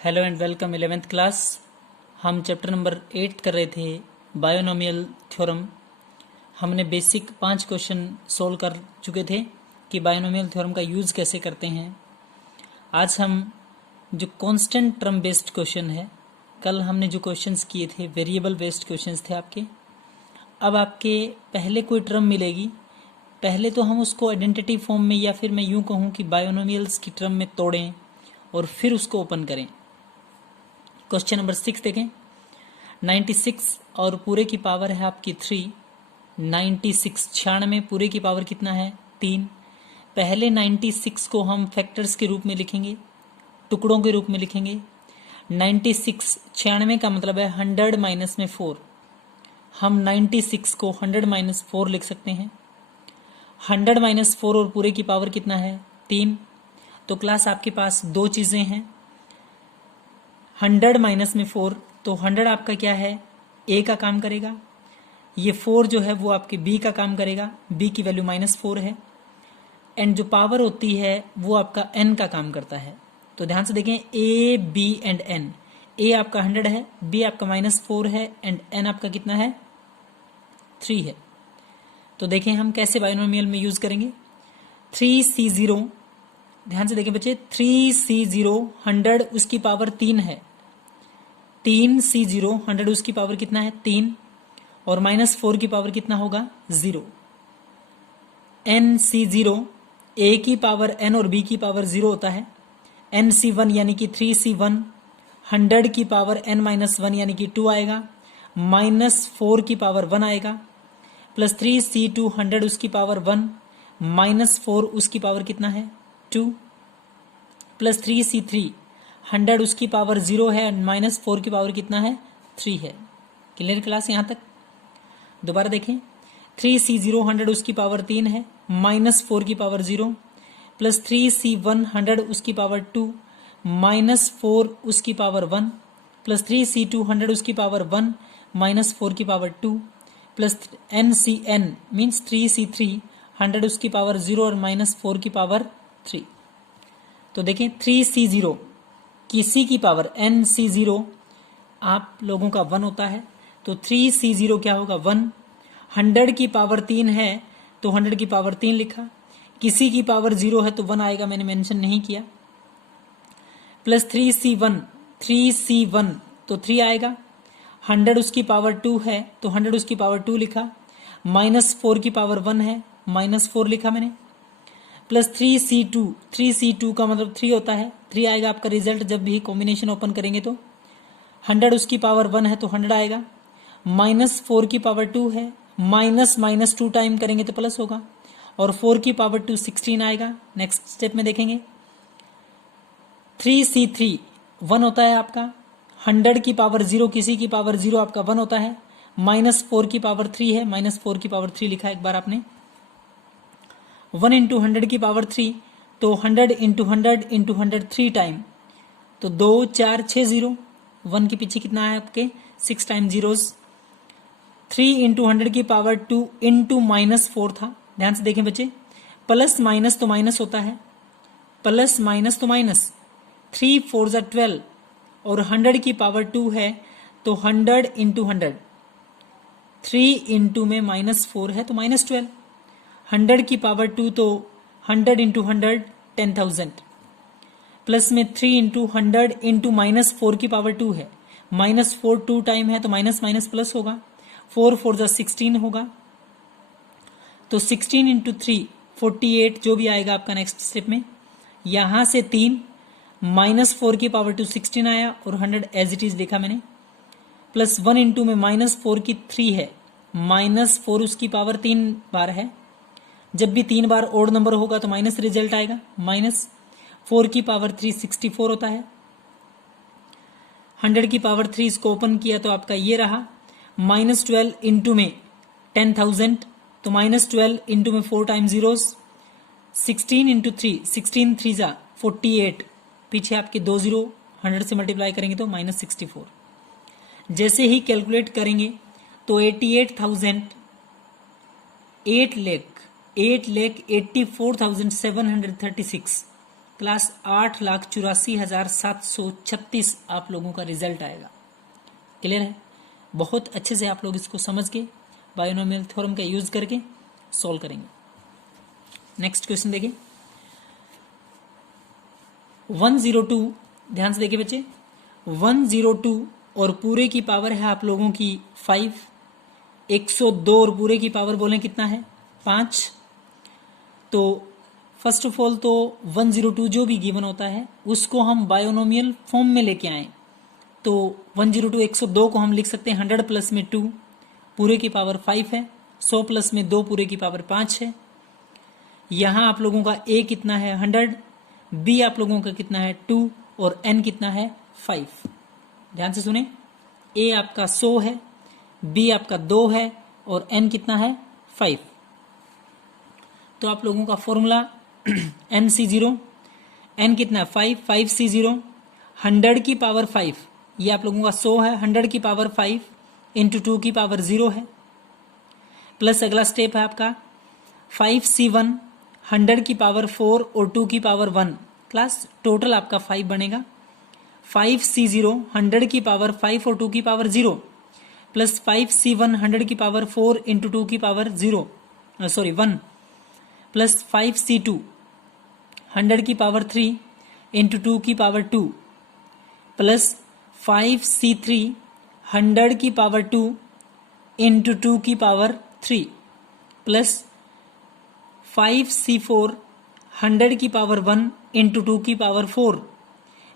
Hello and welcome 11th class. हम chapter number 8 कर रहे थे बायोनोमियल थ्योरम। हमने बेसिक 5 क्वेश्चन सोल्व कर चुके थे कि बायोनोमियल थ्योरम का यूज़ कैसे करते हैं। आज हम जो कांस्टेंट टर्म बेस्ड क्वेश्चन है, कल हमने जो क्वेश्चंस किए थे वेरिएबल बेस्ड क्वेश्चंस थे आपके। अब आपके पहले कोई टर्म मिलेगी, पहले तो हम उसको आइडेंटिटी फॉर्म में या फिर मैं यूँ कहूँ कि बायोनोमियल्स की टर्म में तोड़ें और फिर उसको ओपन करें। क्वेश्चन नंबर 6 देखें। 96 और पूरे की पावर है आपकी 3। 96 96 पूरे की पावर कितना है 3। पहले 96 को हम फैक्टर्स के रूप में लिखेंगे, टुकड़ों के रूप में लिखेंगे। 96 96 का मतलब है 100 माइनस में 4। हम 96 को 100 माइनस 4 लिख सकते हैं। 100 माइनस 4 और पूरे की पावर कितना है 3। तो क्लास आपके पास दो चीज़ें हैं, 100 माइनस में 4, तो 100 आपका क्या है ए का काम करेगा, ये 4 जो है वो आपके बी का काम करेगा, बी की वैल्यू -4 है। एंड जो पावर होती है वो आपका एन का काम करता है। तो ध्यान से देखें, ए बी एंड एन। ए आपका 100 है, बी आपका -4 है एंड एन आपका कितना है 3 है। तो देखें हम कैसे बाइनोमियल में यूज करेंगे। 3C0, ध्यान से देखें बच्चे, 3C0 100 उसकी पावर 3 है। 3C0 100 उसकी पावर कितना है 3 और -4 की पावर कितना होगा 0। NC0 A की पावर N और B की पावर 0 होता है। NC1 यानी कि 3C1 100 की पावर N-1 यानी कि 2 आएगा, -4 की पावर 1 आएगा, प्लस 3C2 100 उसकी पावर 1 -4 उसकी पावर कितना है 2, प्लस 3C3 100 उसकी पावर 0 है, -4 की पावर कितना है 3 है। क्लियर क्लास यहाँ तक। दोबारा देखें, 3C0 100 उसकी पावर 3 है, -4 की पावर 0, प्लस 3C1 100 उसकी पावर 2, -4 उसकी पावर 1, प्लस 3C2 100 उसकी पावर 1, -4 की power 2, plus NCN means 3C3 100 उसकी पावर 0 और -4 की पावर 3। तो देखें 3C0 किसी की पावर NC0 आप लोगों का 1 होता है, तो 3C0 क्या होगा 1। 100 की पावर 3 है तो 100 की पावर 3 लिखा, किसी की पावर 0 है तो 1 आएगा, मैंने मेंशन नहीं किया, प्लस 3C1 तो 3 आएगा। 100 उसकी पावर 2 है तो 100 उसकी पावर 2 लिखा, -4 की पावर 1 है, -4 लिखा मैंने, प्लस 3C2 का मतलब 3 होता है, 3 आएगा आपका रिजल्ट जब भी कॉम्बिनेशन ओपन करेंगे तो। 100 उसकी पावर 1 है तो 100 आएगा, -4 की पावर 2 है, -2 टाइम करेंगे तो प्लस होगा, और 4 की पावर 2 16 आएगा। नेक्स्ट स्टेप में देखेंगे, 3C3 1 होता है आपका, 100 की पावर 0 किसी की पावर 0 आपका 1 होता है, -4 की पावर 3 है, -4 की पावर 3 लिखा एक बार आपने। 1 इंटू 100 की पावर 3, तो 100 इंटू 100 इंटू 100 3 टाइम, तो 2 4 6 0। 1 के पीछे कितना है आपके 6 टाइम जीरोस। 3 इंटू 100 की पावर 2 इंटू -4 था। ध्यान से देखें बच्चे, प्लस माइनस तो माइनस होता है, प्लस माइनस तो माइनस, 3 4 ज़ा 12 और 100 की पावर 2 है तो 100 इंटू 100, 3 इंटू में -4 है तो -12, 100 की पावर 2 तो 100 इंटू 100 10,000, प्लस में 3 इंटू 100 इंटू -4 की पावर 2 है, -4 2 टाइम है तो माइनस माइनस प्लस होगा, 4 4 ज़ा 16 होगा, तो 16 इंटू 3 48 जो भी आएगा आपका नेक्स्ट स्टेप में। यहाँ से 3 -4 की पावर 2 16 आया और 100 एज इट इज लिखा मैंने, प्लस 1 इंटू में -4 की 3 है, -4 उसकी पावर 3 बार है, जब भी 3 बार ओड नंबर होगा तो माइनस रिजल्ट आएगा, -4 की पावर 3 64 होता है। 100 की पावर 3 इसको ओपन किया तो आपका ये रहा, -12 इंटू में 10,000 तो -12 इंटू में 4 टाइम जीरोस, 16 इंटू 3 16 3 ज़ा 48, पीछे आपके 2 जीरो 100 से मल्टीप्लाई करेंगे तो -64। जैसे ही कैलकुलेट करेंगे तो 8,84,736 क्लास 8,84,736 आप लोगों का रिजल्ट आएगा। क्लियर है? बहुत अच्छे से आप लोग इसको समझ के बायोनोमियल थ्योरम का यूज करके सॉल्व करेंगे। नेक्स्ट क्वेश्चन देखिए 102, ध्यान से देखिए बच्चे 102 और पूरे की पावर है आप लोगों की 5, 102 और पूरे की पावर बोलें कितना है 5। तो फर्स्ट ऑफ ऑल तो 102 जो भी गिवन होता है उसको हम बायोनोमियल फॉर्म में लेके आए। तो 102 102 को हम लिख सकते हैं 100 प्लस में 2 पूरे की पावर 5 है, 100 प्लस में 2 पूरे की पावर 5 है। यहाँ आप लोगों का a कितना है 100, b आप लोगों का कितना है 2 और n कितना है 5। ध्यान से सुने, a आपका 100 है, b आपका 2 है और n कितना है 5। तो आप लोगों का फॉर्मूला NC0, n कितना है 5, 5C0 100 की पावर 5, ये आप लोगों का 100 है, 100 की पावर 5 इंटू 2 की पावर 0 है, प्लस अगला स्टेप है आपका 5C1 100 की पावर 4 और 2 की पावर 1, क्लास टोटल आपका 5 बनेगा। 5C0 100 की पावर 5 और 2 की पावर 0 प्लस 5C1 100 की पावर 4 इंटू 2 की पावर 1 प्लस 5C2 100 की पावर 3 इंटू 2 की पावर 2 प्लस 5C3 100 की पावर 2 इंटू 2 की पावर 3 प्लस 5C4 100 की पावर 1 इंटू 2 की पावर 4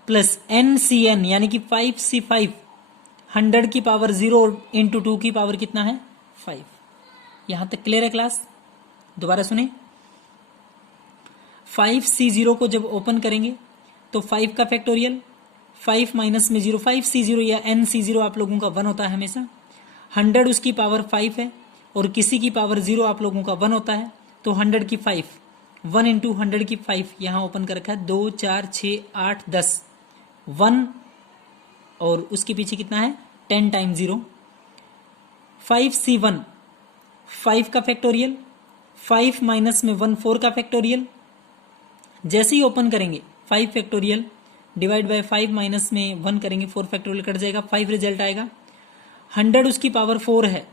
प्लस NCN यानी कि 5C5 100 की पावर 0 इंटू 2 की पावर कितना है 5। यहां तक क्लियर है क्लास? दोबारा सुने, 5C0 को जब ओपन करेंगे तो 5 का फैक्टोरियल 5 माइनस में 0, 5C0 या NC0 आप लोगों का 1 होता है हमेशा। 100 उसकी पावर 5 है और किसी की पावर 0 आप लोगों का 1 होता है, तो 100 की 5 1 इंटू 100 की 5 यहाँ ओपन कर रखा है 2 4 6 8 10 1 और उसके पीछे कितना है 10 टाइम 0। 5C1 5 का फैक्टोरियल 5 माइनस में 1 4 का फैक्टोरियल, जैसे ही ओपन करेंगे 5 फैक्टोरियल डिवाइड बाय 5 माइनस में 1 करेंगे 4 फैक्टोरियल कट जाएगा, 5 रिजल्ट आएगा। 100 उसकी पावर 4 है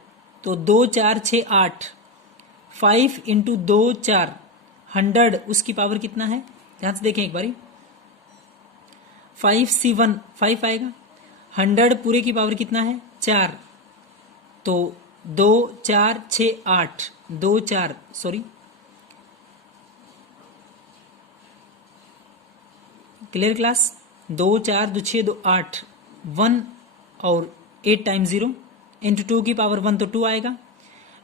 तो 2 4 6 8 5 इंटू 2 4 100 उसकी पावर कितना है, ध्यान से देखें एक बारी 5C1 5 आएगा, 100 पूरे की पावर कितना है 4, तो 2 4 6 8 2 4 सॉरी क्लियर क्लास, 2 4 2 6 2 8 1 और 8 टाइम 0 इंटू 2 की पावर 1 तो 2 आएगा,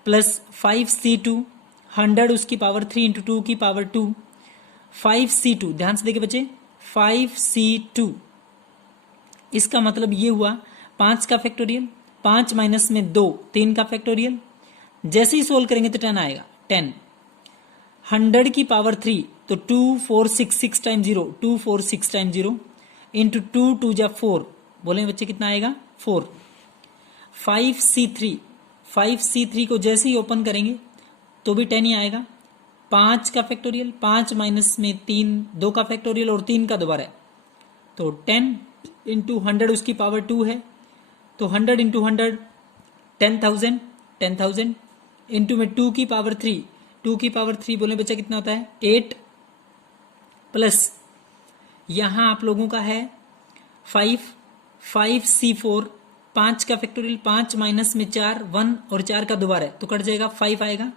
प्लस 5C2 100 उसकी पावर 3 इंटू 2 की पावर 2 5C2, ध्यान से देखिए बच्चे 5C2 इसका मतलब ये हुआ 5 का फैक्टोरियल 5 माइनस में 2 3 का फैक्टोरियल, जैसे ही सोल्व करेंगे तो 10 आएगा 10। 100 की पावर 3 तो 2 4 6 6 टाइम 0 2 4 6 टाइम 0 इंटू 2 2 जा 4, बोले बच्चे कितना आएगा 4। 5C3 को जैसे ही ओपन करेंगे तो भी 10 ही आएगा। 5 का फैक्टोरियल 5 माइनस में 3 2 का फैक्टोरियल और 3 का दोबारा है, तो 10 इंटू 100 उसकी पावर 2 है, तो 100 इंटू 100 10,000 इंटू में 2 की पावर 3 2 की पावर 3 बोले बच्चा कितना होता है 8, प्लस यहां आप लोगों का है 5C4 5 का फैक्टोरियल 5 माइनस में 4 1 और 4 का दोबारा है तो कट जाएगा 5 आएगा।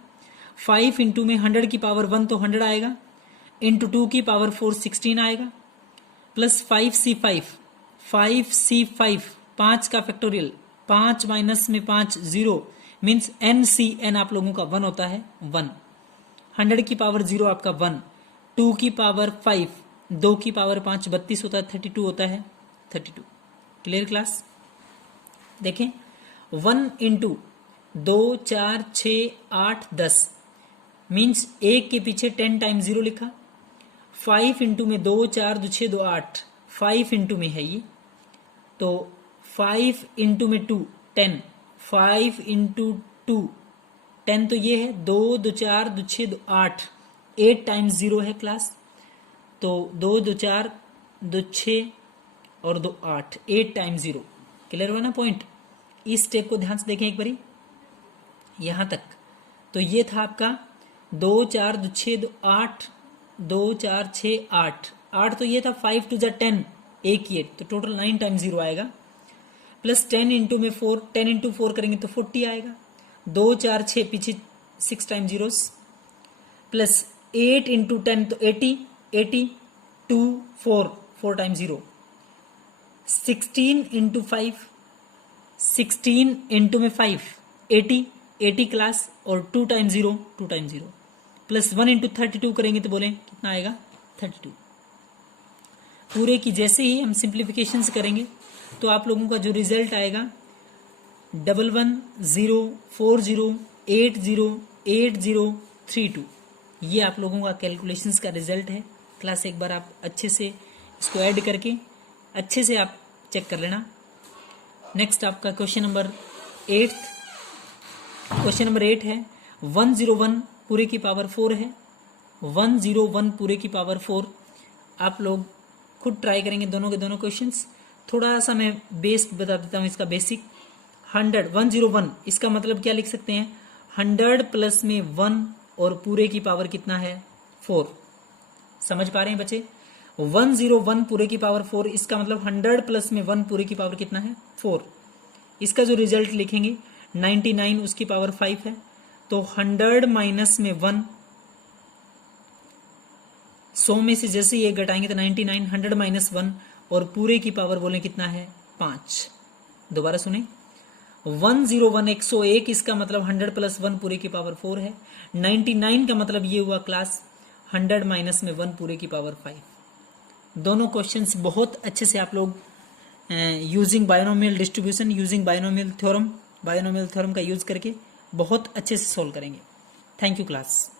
5 इंटू में 100 की पावर 1 तो 100 आएगा, इंटू 2 की पावर 4 16 आएगा, प्लस 5C5 5 का फैक्टोरियल 5 माइनस में 5 0 मीन्स NCN आप लोगों का 1 होता है 1। 100 की पावर 0 आपका 1, 2 की पावर 5 2 की पावर 5 32 होता है, 32 होता है 32। Clear class? देखें 1 इंटू 2 4 6 8 10 मीन्स 1 के पीछे 10 टाइम 0 लिखा। 5 इंटू में 2 4 2 6 2 8 5 इंटू में है ये, तो 5 इंटू में 2 10 5 इंटू 2 10 तो ये है 2 2 4 2 6 2 8 8 टाइम्स 0 है क्लास, तो 2 2 4 2 6 और 2 8, 8 टाइम्स 0। क्लियर हुआ ना पॉइंट? इस स्टेप को ध्यान से देखें एक बारी यहाँ तक। तो ये था आपका 2 4 2 6 2 8, 2 4 6 8, 8 तो ये था 5 2 10, एक ही 8, तो टोटल 9 टाइम्स 0 आएगा। प्लस 10 इंटू में 4, 10 इंटू 4 करेंगे तो 40 आएगा। 2 4 6 पीछे 6 टाइम्स जीरोस, प्लस 8 इंटू 10 तो 80, 80 2 4, 4 टाइम्स 0। 16 इंटू 5, 16 इंटू में 5 80, 80 क्लास, और 2 टाइम्स 0, 2 टाइम्स 0, प्लस 1 इंटू 32 करेंगे तो बोले कितना आएगा 32। पूरे की जैसे ही हम सिंप्लीफिकेशन करेंगे तो आप लोगों का जो रिजल्ट आएगा 1104080832, ये आप लोगों का कैलकुलेशंस का रिजल्ट है। क्लास एक बार आप अच्छे से इसको ऐड करके अच्छे से आप चेक कर लेना। नेक्स्ट आपका क्वेश्चन नंबर 8 है 101 पूरे की पावर 4 है, 101 पूरे की पावर 4। आप लोग खुद ट्राई करेंगे दोनों के दोनों क्वेश्चंस। थोड़ा सा मैं बेस बता देता हूँ इसका बेसिक। 101 इसका मतलब क्या लिख सकते हैं, 100 प्लस में 1 और पूरे की पावर कितना है 4। समझ पा रहे हैं बच्चे? 101 पूरे की पावर 4, इसका मतलब 100 प्लस में 1 पूरे की पावर कितना है 4। इसका जो रिजल्ट लिखेंगे 99 उसकी पावर 5 है, तो 100 माइनस में 1, 100 में से जैसे ये घटाएंगे तो 99, 100 माइनस 1 और पूरे की पावर बोले कितना है 5। दोबारा सुने, 101 101 इसका मतलब 100 प्लस 1 पूरे की पावर 4 है। 99 का मतलब ये हुआ क्लास 100 माइनस में 1 पूरे की पावर 5। दोनों क्वेश्चंस बहुत अच्छे से आप लोग using binomial distribution, using binomial theorem का यूज करके बहुत अच्छे से सोल्व करेंगे। Thank you class.